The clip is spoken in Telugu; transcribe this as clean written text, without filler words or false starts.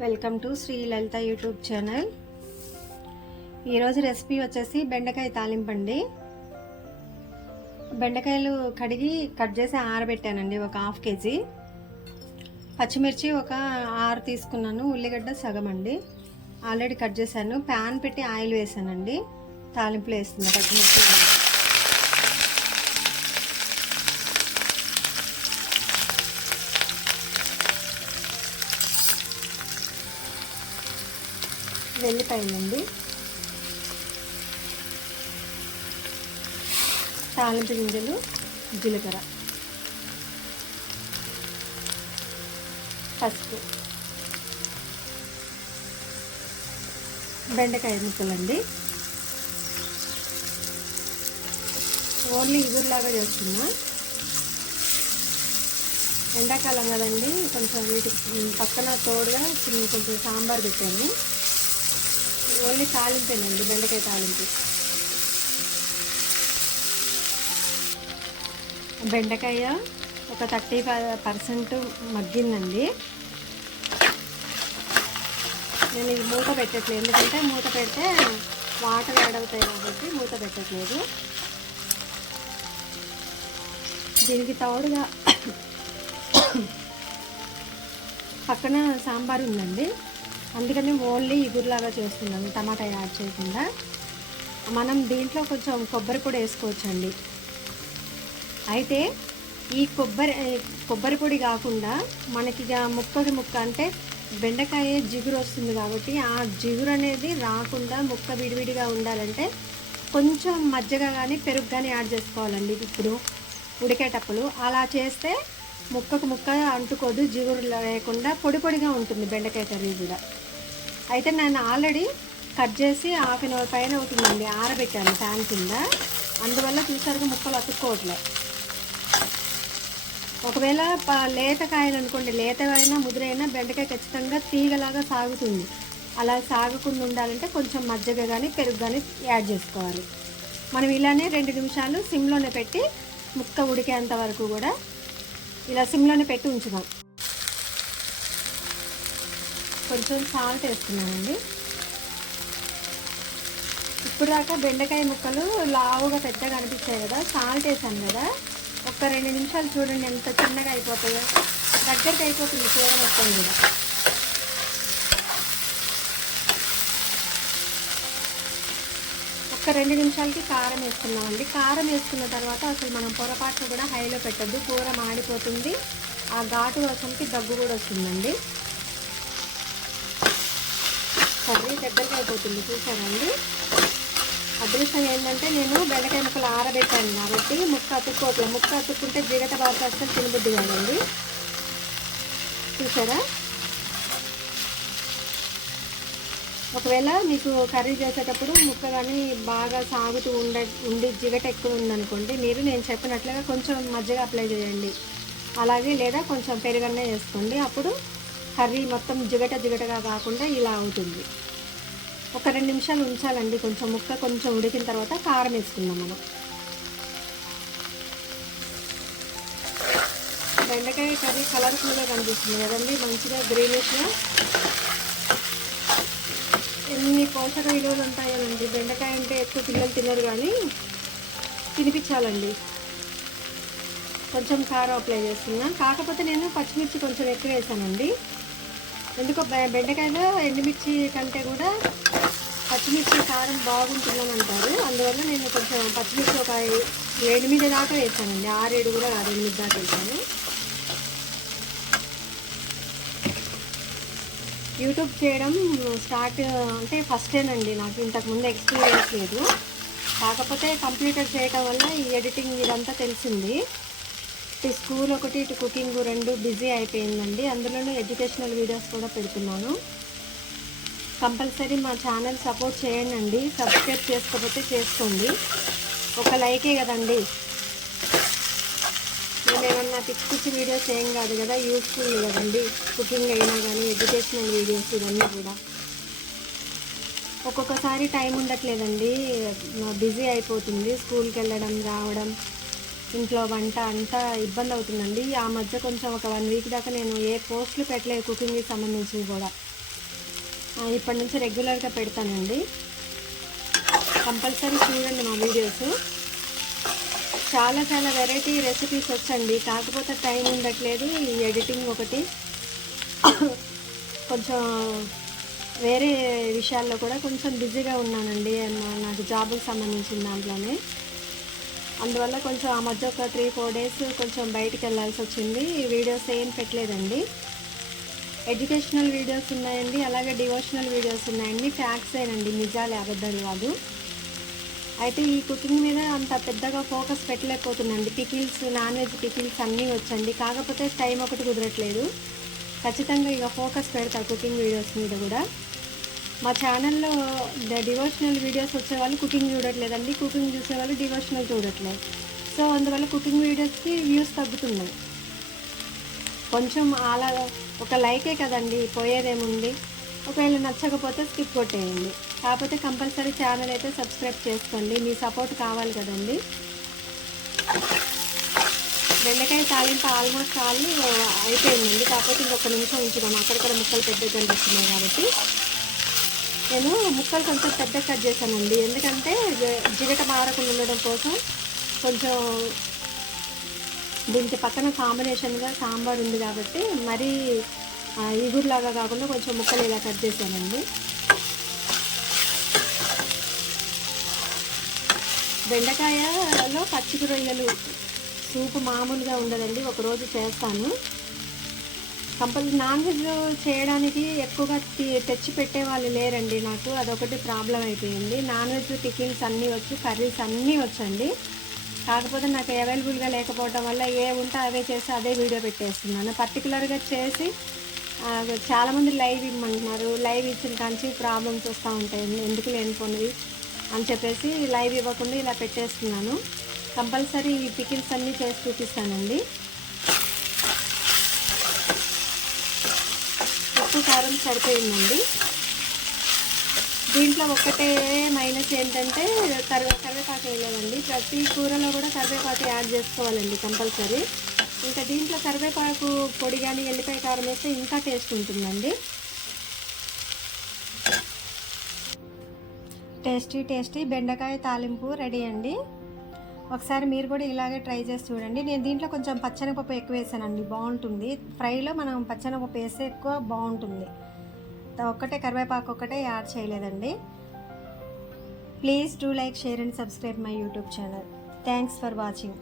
Welcome to Shri Lalitha YouTube channel. ఈరోజు రెసిపీ వచ్చేసి బెండకాయ తాలింపండి. బెండకాయలు కడిగి కట్ చేసి ఆరబెట్టానండి. ఒక హాఫ్ కేజీ పచ్చిమిర్చి ఒక 6 తీసుకున్నాను. ఉల్లిగడ్డ సగం అండి, ఆల్రెడీ కట్ చేశాను. ప్యాన్ పెట్టి ఆయిల్ వేసానండి. తాలింపులో వేస్తున్నా పచ్చిమిర్చి. వెల్లిపాయలండి, తాలింపు గింజలు, జీలకర్ర, పసుపు, బెండకాయ ముక్కలండి. ఓన్లీ ఇగురులాగా చేస్తున్నా. ఎండాకాలం కదండి, కొంచెం వీటికి పక్కన తోడుగా కొంచెం సాంబార్ పెట్టాను. ఓన్లీ తాలింపేనండి, బెండకాయ తాలింపు. బెండకాయ ఒక 30% మగ్గిందండి. నేను ఇది మూత పెట్టట్లేదు, ఎందుకంటే మూత పెడితే వాటర్ యాడ్ అవుతాయి కాబట్టి మూత పెట్టట్లేదు. దీనికి తోడుగా పక్కన సాంబార్ ఉందండి, అందుకని ఓన్లీ ఇగురులాగా చేస్తున్నాను, టమాటా యాడ్ చేయకుండా. మనం దీంట్లో కొంచెం కొబ్బరి పొడి వేసుకోవచ్చండి. అయితే ఈ కొబ్బరి పొడి కాకుండా మనకి ఇక ముక్కకి ముక్క అంటే బెండకాయ జిగురు వస్తుంది కాబట్టి ఆ జిగురు అనేది రాకుండా ముక్క విడివిడిగా ఉండాలంటే కొంచెం మజ్జిగ కానీ పెరుగు కానీ యాడ్ చేసుకోవాలండి. ఇప్పుడు ఉడికేటప్పుడు అలా చేస్తే ముక్కకు ముక్క అంటుకోదు, జిగురు లేకుండా పొడి పొడిగా ఉంటుంది బెండకాయ కర్రీ కూడా. అయితే నేను ఆల్రెడీ కట్ చేసి హాఫ్ అన్ అవర్ పైన అవుతుందండి ఆరబెట్టాను ఫ్యాన్ కింద, అందువల్ల చూసారుగా ముక్కలు అతుక్కోవట్లే. ఒకవేళ లేత కాయలు అనుకోండి, లేతవైనా ముదురైనా బెండకాయ ఖచ్చితంగా తీగలాగా సాగుతుంది. అలా సాగకుండా ఉండాలంటే కొంచెం మజ్జిగ కానీ పెరుగు కానీ యాడ్ చేసుకోవాలి. మనం ఇలానే 2 నిమిషాలు సిమ్లోనే పెట్టి ముక్క ఉడికేంత వరకు కూడా ఇలా సిమ్లోనే పెట్టి ఉంచుదాం. కొంచెం సాల్ట్ వేస్తున్నానండి. ఇప్పుడు దాకా బెండకాయ ముక్కలు లావుగా పెద్దగా అనిపించాయి కదా, సాల్ట్ వేసాను కదా. ఒక 2 నిమిషాలు చూడండి ఎంత చిన్నగా అయిపోతాయో, దగ్గరికి అయిపోతుంది కూర మొత్తం కూడా. ఒక 2 నిమిషాలకి కారం వేస్తున్నామండి. కారం వేసుకున్న తర్వాత అసలు మనం పొరపాట్లు కూడా హైలో పెట్టద్దు, కూర మాడిపోతుంది. ఆ ఘాటు వాసనకి దగ్గు కూడా వస్తుందండి. కర్రీ దగ్గరికి అయిపోతుంది చూసానండి. అదృష్టం ఏంటంటే నేను బెండకాయ ముక్కలు ఆరబెట్టాను కాబట్టి ముక్క అతుక్కోవట్లేదు. ముక్క అతుక్కుంటే జిగట బాగా అసలు తినబుద్ధి కాదండి. చూసారా? ఒకవేళ మీకు కర్రీ చేసేటప్పుడు ముక్క కానీ బాగా సాగుతూ ఉండి జిగట ఎక్కువ ఉందనుకోండి, మీరు నేను చెప్పినట్లుగా కొంచెం మజ్జిగ అప్లై చేయండి. అలాగే లేదా కొంచెం పెరుగన్న వేసుకోండి. అప్పుడు కర్రీ మొత్తం జిగటగా కాకుండా ఇలా అవుతుంది. ఒక 2 నిమిషాలు ఉంచాలండి. కొంచెం ముక్క కొంచెం ఉడికిన తర్వాత కారం వేసుకుందాం మనం. బెండకాయ కర్రీ కలర్ఫుల్గా కనిపిస్తుంది కదండి, మంచిగా గ్రీనిష్గా. ఎన్ని పోషక విలువలు ఉంటాయోనండి. బెండకాయ అంటే ఎక్కువ పిల్లలు తినరు కానీ తినిపించాలండి. కొంచెం కారం అప్లై చేస్తున్నా, కాకపోతే నేను పచ్చిమిర్చి కొంచెం ఎక్కువ వేసానండి. ఎందుకో బెండకాయలో ఎండుమిర్చి కంటే కూడా పచ్చిమిర్చి కారం బాగుంటుందని అంటారు. అందువల్ల నేను కొంచెం పచ్చిమిర్చి ఒక 8 దాకా వేసానండి. 6-7 కూడా 8 దాకా వేసాను. యూట్యూబ్ చేయడం స్టార్ట్ అంటే ఫస్టేనండి, నాకు ఇంతకుముందు ఎక్స్పీరియన్స్ లేదు. కాకపోతే కంప్యూటర్ చేయటం వల్ల ఈ ఎడిటింగ్ ఇదంతా తెలిసింది. ఇటు స్కూల్ ఒకటి, ఇటు కుకింగ్ 2 బిజీ అయిపోయిందండి. అందులోనూ ఎడ్యుకేషనల్ వీడియోస్ కూడా పెడుతున్నాను. కంపల్సరీ మా ఛానల్ సపోర్ట్ చేయండి. సబ్స్క్రైబ్ చేసుకోకపోతే చేసుకోండి. ఒక లైకే కదండి. మేమేమన్నా పిచ్చి వీడియోస్ ఏం కాదు కదా, యూస్ఫుల్ కదండి. కుకింగ్ అయినా కానీ ఎడ్యుకేషనల్ వీడియోస్ ఇవన్నీ కూడా. ఒక్కొక్కసారి టైం ఉండట్లేదండి, బిజీ అయిపోతుంది. స్కూల్కి వెళ్ళడం రావడం, ఇంట్లో వంట అంతా ఇబ్బంది అవుతుందండి. ఆ మధ్య కొంచెం ఒక 1 వీక్ దాకా నేను ఏ పోస్టులు పెట్టలేదు కుకింగ్కి సంబంధించి కూడా. ఇప్పటి నుంచి రెగ్యులర్గా పెడతానండి. కంపల్సరీ చూడండి మా వీడియోస్. చాలా చాలా వెరైటీ రెసిపీస్ వచ్చండి, కాకపోతే టైం ఉండట్లేదు. ఈ ఎడిటింగ్ ఒకటి, కొంచెం వేరే విషయాల్లో కూడా కొంచెం బిజీగా ఉన్నానండి. నాకు జాబ్కి సంబంధించిన దాంట్లోనే. అందువల్ల కొంచెం ఆ మధ్య ఒక 3-4 డేస్ కొంచెం బయటికి వెళ్ళాల్సి వచ్చింది. వీడియోస్ ఏం పెట్టలేదండి. ఎడ్యుకేషనల్ వీడియోస్ ఉన్నాయండి, అలాగే డివోషనల్ వీడియోస్ ఉన్నాయండి. ఫ్యాక్ట్సేనండి, నిజాలే, అబద్ధాలు కాదు. అయితే ఈ కుకింగ్ మీద అంత పెద్దగా ఫోకస్ పెట్టలేకపోతున్నాండి. పికిల్స్, నాన్ వెజ్ పికిల్స్ అన్నీ వచ్చండి, కాకపోతే టైం ఒకటి కుదరట్లేదు. ఖచ్చితంగా ఇక ఫోకస్ పెడతా కుకింగ్ వీడియోస్ మీద కూడా. మా ఛానల్లో డివోషనల్ వీడియోస్ వచ్చేవాళ్ళు కుకింగ్ చూడట్లేదండి, కుకింగ్ చూసేవాళ్ళు డివోషనల్ చూడట్లేదు. సో అందువల్ల కుకింగ్ వీడియోస్కి వ్యూస్ తగ్గుతున్నాయి. కొంచెం అలా ఒక లైకే కదండి, పోయేదేముంది. ఒకవేళ నచ్చకపోతే స్కిప్ కొట్టేయండి. కాకపోతే కంపల్సరీ ఛానల్ అయితే సబ్స్క్రైబ్ చేసుకోండి, మీ సపోర్ట్ కావాలి కదండి. బెండకాయ తాలింపు ఆల్మోస్ట్ అయిపోయిందండి, కాకపోతే ఇంకొక నిమిషం ఉంచుదాం. అక్కడక్కడ ముక్కలు పెద్దగా కనిపిస్తున్నాయి కాబట్టి నేను ముక్కలు కొంచెం పెద్ద కట్ చేశానండి. ఎందుకంటే జిగట మారకుండా ఉండడం కోసం. కొంచెం దీనికి పక్కన కాంబినేషన్గా సాంబార్ ఉంది కాబట్టి మరీ ఇగురులాగా కాకుండా కొంచెం ముక్కలు ఇలా కట్ చేశానండి. బెండకాయలో పచ్చి రొయ్యలు సూపు మామూలుగా ఉండదండి, ఒకరోజు చేస్తాను. నాన్ వెజ్ చేయడానికి ఎక్కువగా తెచ్చి పెట్టే వాళ్ళు లేరండి నాకు, అదొకటి ప్రాబ్లం అయిపోయింది. నాన్ వెజ్ పికిల్స్ అన్నీ వచ్చు, కర్రీస్ అన్నీ వచ్చండి, కాకపోతే నాకు అవైలబుల్గా లేకపోవడం వల్ల ఏ ఉంటే అవే చేసి అదే వీడియో పెట్టేస్తున్నాను. పర్టికులర్గా చేసి చాలామంది లైవ్ ఇవ్వమంటున్నారు. లైవ్ ఇచ్చిన కాంచి ప్రాబ్లమ్స్ వస్తూ ఉంటాయి, ఎందుకు లేనిపోనివి అని చెప్పేసి లైవ్ ఇవ్వకుండా ఇలా పెట్టేస్తున్నాను. కంపల్సరీ ఈ పికిల్స్ అన్నీ చేసి చూపిస్తానండి. ఉప్పు కారం సరిపోయిందండి. దీంట్లో ఒక్కటే మైనస్ ఏంటంటే కరివేపాకు వేయలేదండి. ప్రతి కూరలో కూడా కరివేపాకు యాడ్ చేసుకోవాలండి కంపల్సరీ. ఇంకా దీంట్లో కరివేపాకు పొడి కానీ ఎల్లిపాయ కారం వేస్తే ఇంకా టేస్ట్ ఉంటుందండి. టేస్టీ బెండకాయ తాలింపు రెడీ అండి. ఒకసారి మీరు కూడా ఇలాగే ట్రై చేసి చూడండి. నేను దీంట్లో కొంచెం పచ్చెనగపప్పు ఎక్కువ వేసానండి, బాగుంటుంది. ఫ్రైలో మనం పచ్చెనగపప్పు వేస్తే ఎక్కువ బాగుంటుంది. ఒక్కటే కరివేపాకు ఒక్కటే యాడ్ చేయలేదండి. Please do like, share and subscribe my YouTube channel. Thanks for watching.